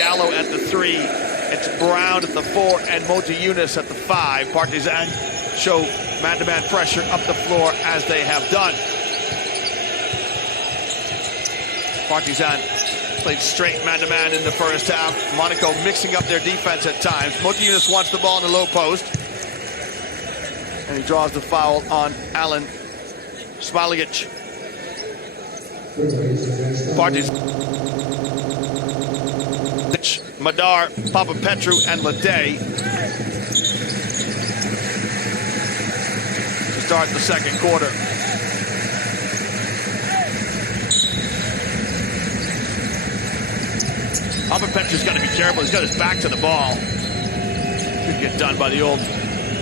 Diallo at the 3. It's Brown at the 4 and Mota Yunus at the 5. Partizan show man-to-man pressure up the floor as they have done. Partizan played straight man-to-man in the first half. Monaco mixing up their defense at times. Mota Yunus wants the ball in the low post. And he draws the foul on Alan Smaligic. Partizan. Madar, Papapetru, and Lede to start the second quarter. Papapetru's got to be careful. He's got his back to the ball. Could get done by the old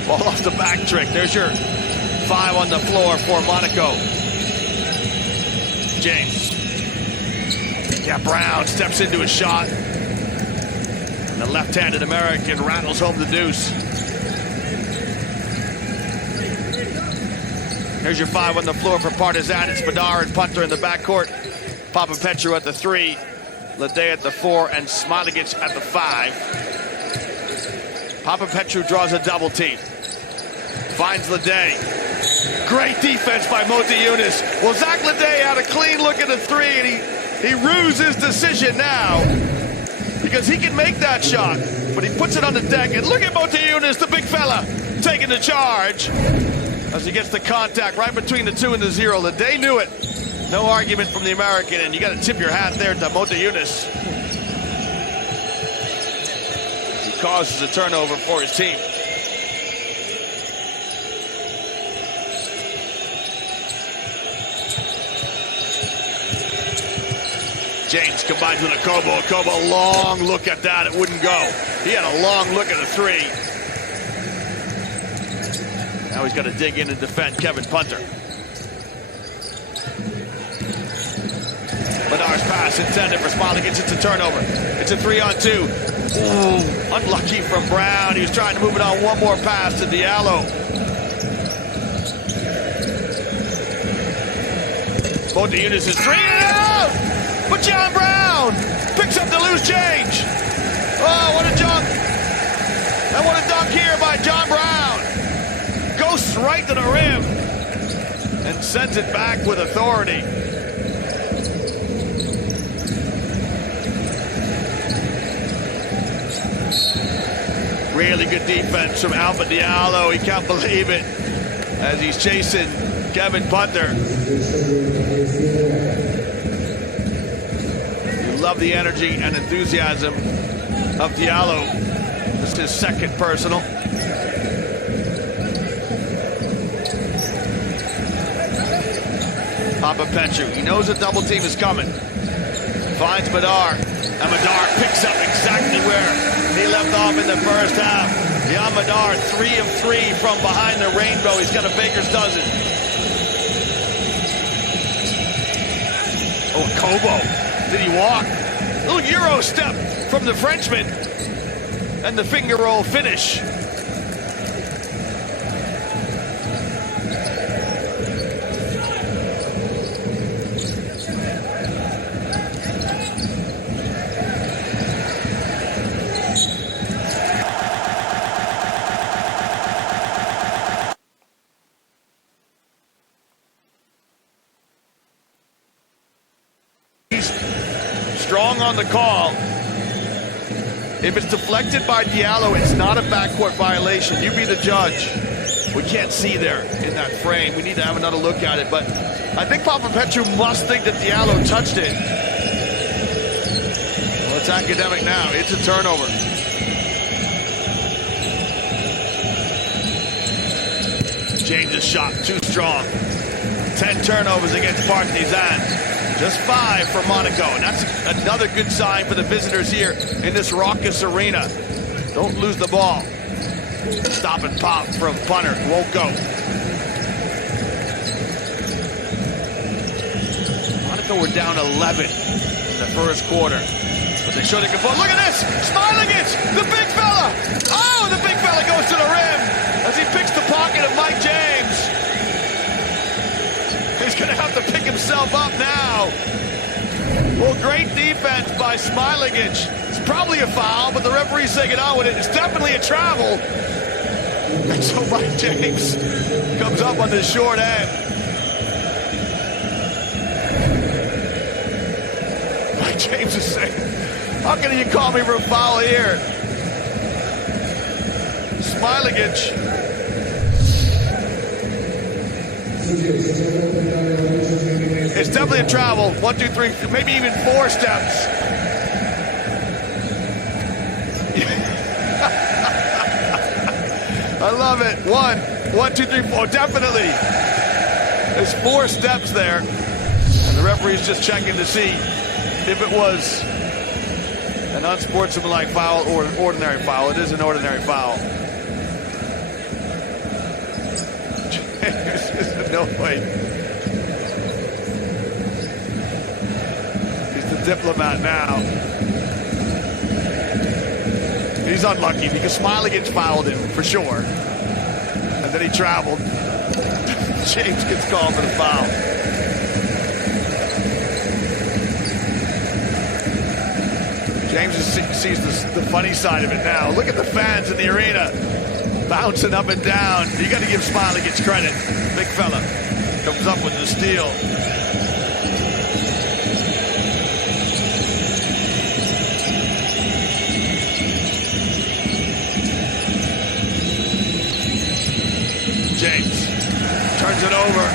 ball off the back trick. There's your 5 on the floor for Monaco. James. Yeah, Brown steps into a shot. And the left-handed American rattles home the deuce. Here's your 5 on the floor for Partizan. It's Madar and Punter in the backcourt. Papapetru at the 3. Lede at the 4 and Smaligic at the 5. Papapetru draws a double team. Finds Lede. Great defense by Mota Yunus. Well, Zach Lede had a clean look at the 3, and he rues his decision now because he can make that shot, but he puts it on the deck. And look at Mota Yunus, the big fella, taking the charge as he gets the contact right between the 2 and the 0. Lede knew it. No argument from the American, and you got to tip your hat there to Mota Yunus. He causes a turnover for his team. James combines with Akobo. Akobo, long look at that. It wouldn't go. He had a long look at the 3. Now he's got to dig in and defend Kevin Punter. Madar's pass intended for Smaligic. It's a turnover. It's a 3-on-2. Ooh, unlucky from Brown. He was trying to move it on. One more pass to Diallo. Mota Yunus is 3 and out! But John Brown picks up the loose change. Oh, what a jump. And what a dunk here by John Brown. Goes right to the rim and sends it back with authority. Really good defense from Alpha Diallo. He can't believe it as he's chasing Kevin Punter. Love the energy and enthusiasm of Diallo. This is his second personal. Papapetru, he knows a double team is coming. Finds Madar, and Madar picks up exactly where he left off in the first half. Yeah, Madar, 3 of 3 from behind the rainbow. He's got a baker's dozen. Oh, Kobo. Did he walk? A little Euro step from the Frenchman. And the finger roll finish. Strong on the call. If it's deflected by Diallo, it's not a backcourt violation. You be the judge. We can't see there in that frame. We need to have another look at it. But I think Papapetru must think that Diallo touched it. Well, it's academic now. It's a turnover. James' shot too strong. 10 turnovers against Partizan. Just 5 for Monaco, and that's another good sign for the visitors here in this raucous arena. Don't lose the ball. Stop and pop from Punter, won't go. Monaco were down 11 in the first quarter, but they showed they could pull. Look at this, Smaligic, the big fella. Oh, the big fella goes to the rim as he picks the pocket of Mike James. He's going to have to pick himself up now. Well, great defense by Smaligic. probably a foul, but the referee's saying it on with it. It's definitely a travel. And so Mike James comes up on the short end. Mike James is saying, how can you call me for a foul here? Smailagic. It's definitely a travel. 1, 2, 3, maybe even 4 steps. I love it. 1, 2, 3, 4. Definitely. There's 4 steps there. And the referee's just checking to see if it was an unsportsmanlike foul or an ordinary foul. It is an ordinary foul. No way. He's the diplomat now. He's unlucky because Smailagic fouled him for sure. And then he traveled. James gets called for the foul. James sees the funny side of it now. Look at the fans in the arena bouncing up and down. You got to give Smailagic credit. Big fella comes up with the steal. James turns it over.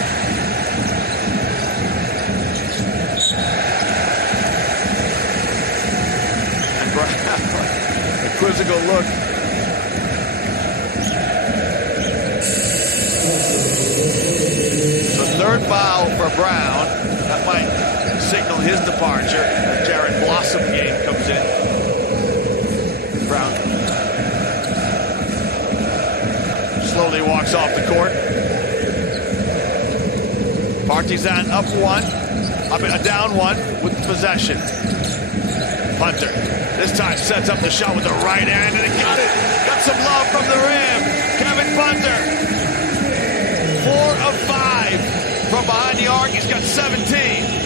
And Brown, a quizzical look. The third foul for Brown. That might signal his departure as Jared Blossom game comes in. Brown slowly walks off the court. Partizan up 1, down 1 with possession. Punter this time sets up the shot with the right hand, and he got it. Got some love from the rim. Kevin Punter, 4 of 5 from behind the arc. He's got 17.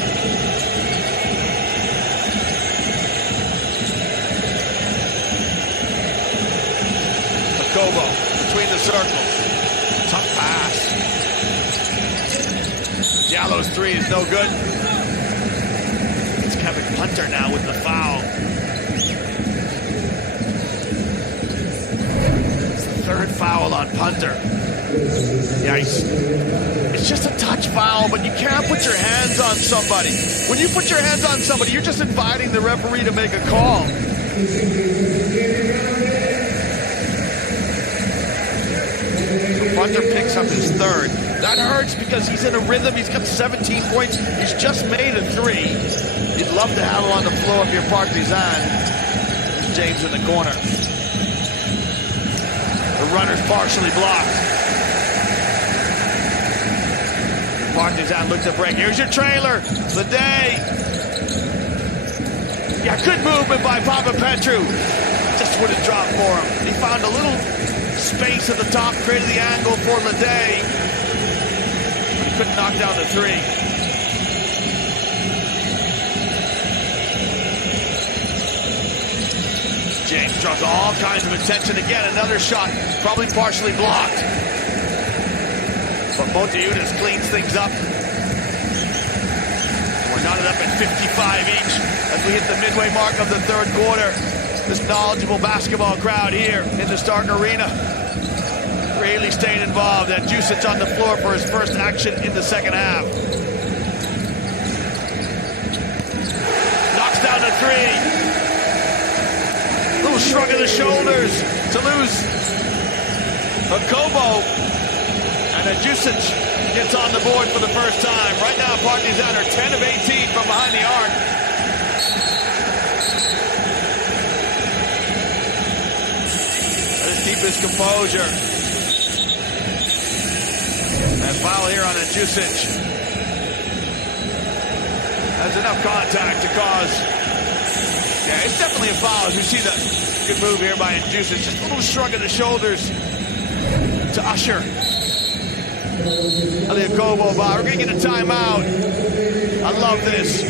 Kobo between the circles. Tough pass. Diallo's 3 is no good. It's Kevin Punter now with the foul. It's the 3rd foul on Punter. Yikes. It's just a touch foul, but you can't put your hands on somebody. When you put your hands on somebody, you're just inviting the referee to make a call. Punter picks up his 3rd. That hurts because he's in a rhythm. He's got 17 points. He's just made a 3. You'd love to have him on the floor if you're Partizan. James in the corner. The runner's partially blocked. Partizan looks to break. Here's your trailer. The day. Yeah, good movement by Papa Petru. Just wouldn't drop for him. He found a little space at the top, created the angle for Leday, but he couldn't knock down the 3. James draws all kinds of attention. Again, another shot, probably partially blocked. But Motiunas cleans things up. We're knotted up at 55 each as we hit the midway mark of the 3rd quarter. This knowledgeable basketball crowd here in the Stark Arena really staying involved. And Jusic on the floor for his first action in the 2nd half. Knocks down the 3. Little shrug of the shoulders to lose Kobo. And then Jusic gets on the board for the first time. Right now, Partizan are 10 of 18 from behind the arc. Keep his composure. And foul here on Jusic. Has enough contact to cause. Yeah, it's definitely a foul. As we see the good move here by Jusic. Just a little shrug of the shoulders to usher Kobo by. We're going to get a timeout. I love this.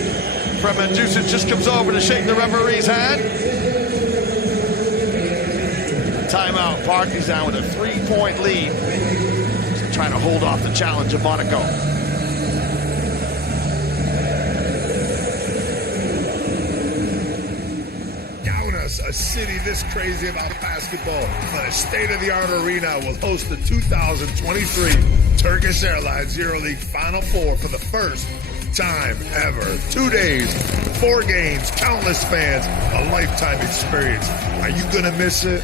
From Jusic just comes over to shake the referee's hand. timeout. Partizan with a 3-point lead. Trying to hold off the challenge of Monaco. Kaunas, a city this crazy about basketball, on a state-of-the-art arena, will host the 2023 Turkish Airlines EuroLeague Final Four for the first time ever. 2 days, 4 games, countless fans, a lifetime experience. Are you gonna miss it?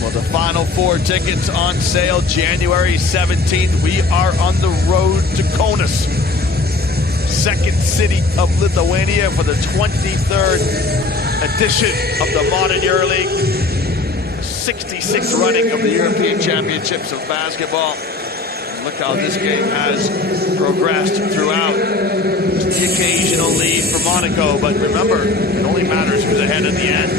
Well, the Final Four tickets on sale January 17th. We are on the road to Kaunas, second city of Lithuania, for the 23rd edition of the modern EuroLeague, 66th running of the European Championships of basketball. And look how this game has progressed throughout. Just the occasional lead for Monaco, but remember, it only matters who's ahead at the end.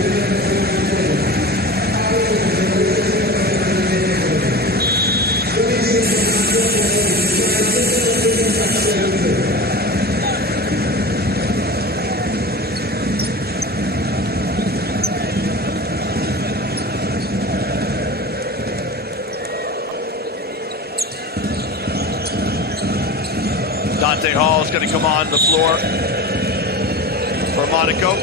Dante Hall is going to come on the floor for Monaco.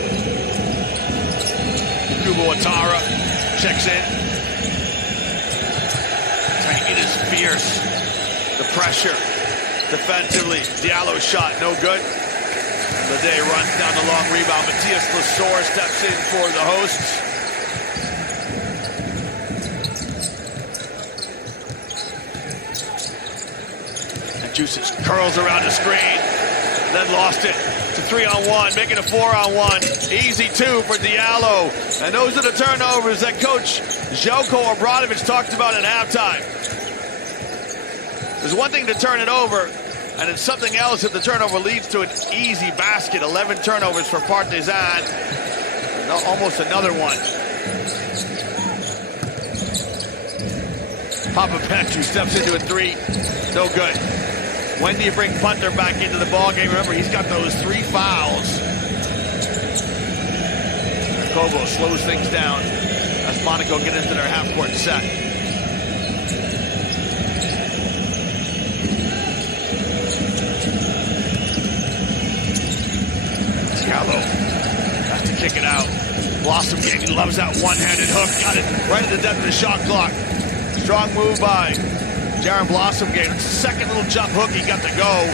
Kubo Atara checks in. It is fierce. The pressure defensively. Diallo's shot no good. Lede runs down the long rebound. Matthias Lesor steps in for the hosts. Juices curls around the screen, then lost it to 3-on-1, making a 4-on-1. Easy 2 for Diallo. And those are the turnovers that Coach Željko Obradović talked about at halftime. There's one thing to turn it over, and it's something else if the turnover leads to an easy basket. 11 turnovers for Partizan. Almost another one. Papa Petru steps into a 3. No good. When do you bring Punter back into the ballgame? Remember, he's got those 3 fouls. Kobo slows things down as Monaco get into their half-court set. Diallo has to kick it out. Blossom game, he loves that one-handed hook. Got it right at the depth of the shot clock. Strong move by Jaron Blossom gave it. Second little jump hook he got to go.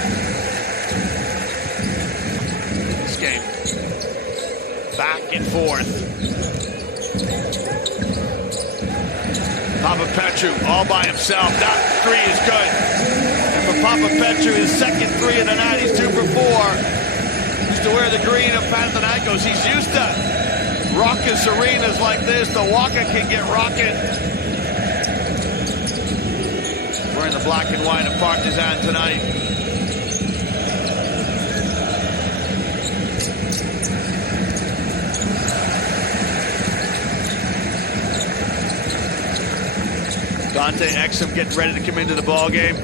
This game, back and forth. Papa Petru all by himself. That 3 is good. And for Papa Petru, his second 3 of the night, he's 2 for 4. Used to wear the green of Panathinaikos. He's used to raucous arenas like this. The Waka can get rocking. Wearing the black and white of Partizan tonight. Dante Exum getting ready to come into the ball game.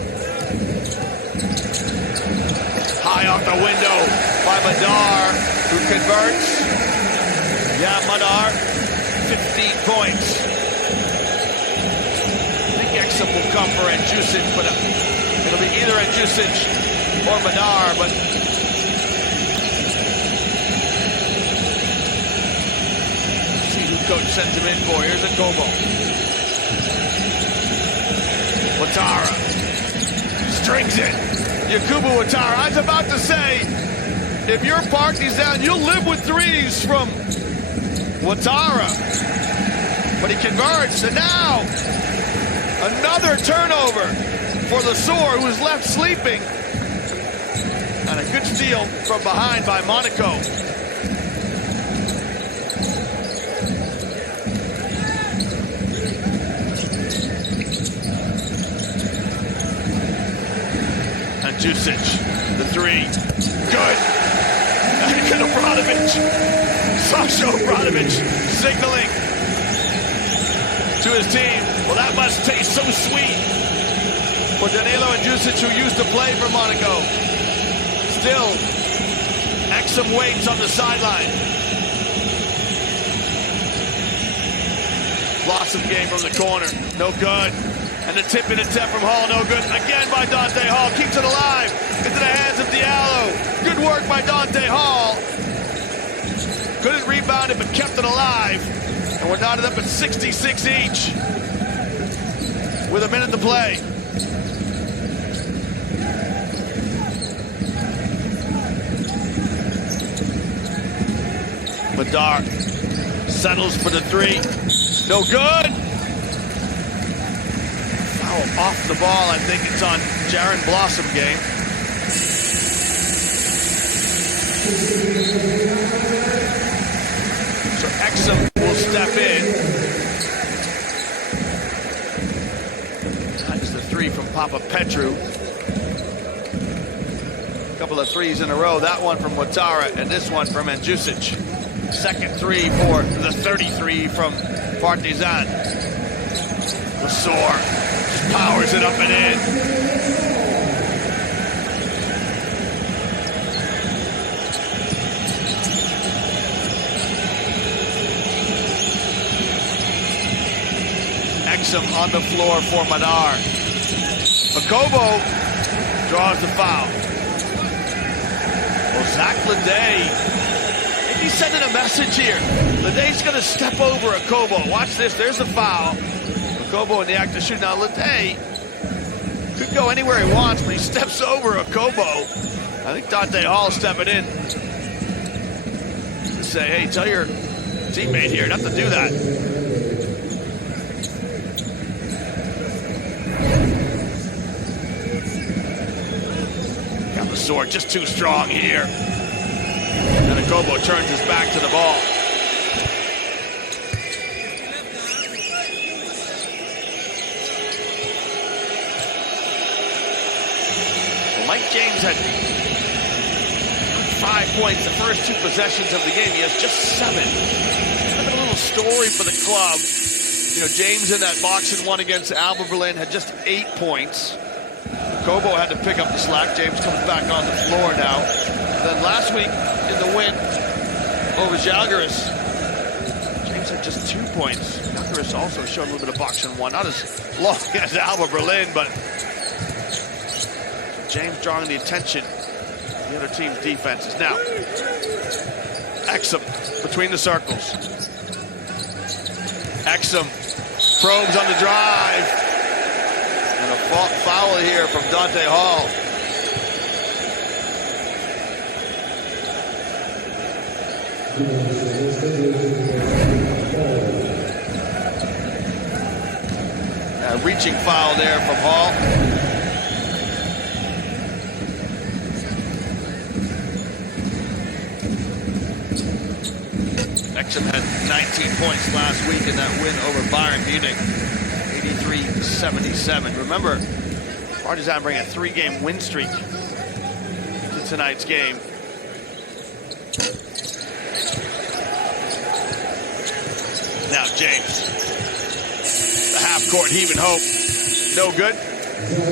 High off the window by Madar, who converts. Yeah, Madar, 15 points. Exum will come for Andjusic, but it'll be either Andjusic or Madar, but see who coach sends him in for. Here's a Kobo. Watara strings it. Yakubu Watara. I was about to say, if you're Partizan, you'll live with 3s from Watara. But he converts, and now another turnover for Lesor, who was left sleeping. And a good steal from behind by Monaco. And Jusic, the 3. Good. And Obradović. Sasha Obradović signaling to his team. Well, that must taste so sweet for Danilo Andjusic, who used to play for Monaco. Still, Exum waits on the sideline. Blossom game from the corner, no good. And the tip-in attempt from Hall, no good. Again by Dante Hall, keeps it alive into the hands of Diallo. Good work by Dante Hall. Couldn't rebound it, but kept it alive. And we're knotted up at 66 each with a minute to play. Madar settles for the three. No good. Foul off the ball. I think it's on Jaron Blossom game. So Exum will step in. Times the three from Papa Petru. A couple of threes in a row. That one from Watara and this one from Andjusic. Second three for the 33 from Partizan. Lasor powers it up and in. Exum on the floor for Madar. Okobo draws the foul. Well, Zach Leday, he's sending a message here. Leday's going to step over Okobo. Watch this. There's the foul. Okobo in the act of shooting. Now, Leday could go anywhere he wants, but he steps over Okobo. I think Dante Hall stepping in to say, hey, tell your teammate here not to do that. Got the sword just too strong here. And Okobo turns his back to the ball. Well, Mike James had 5 points the first 2 possessions of the game. He has just 7. Kind of a little story for the club. You know, James in that box and one against Alba Berlin had just 8 points. Okobo had to pick up the slack. James comes back on the floor now. Then last week, in the win over Žalgiris, James had just 2 points. Žalgiris also showed a little bit of box and one, not as long as Alba Berlin, but James drawing the attention of the other team's defenses. Now, Exum between the circles. Exum probes on the drive. And a foul here from Dante Hall. Reaching foul there from Hall. Exum had 19 points last week in that win over Bayern Munich, 83-77. Remember, Partizan bring a 3-game win streak to tonight's game. Now James, the half-court heave and hope, no good.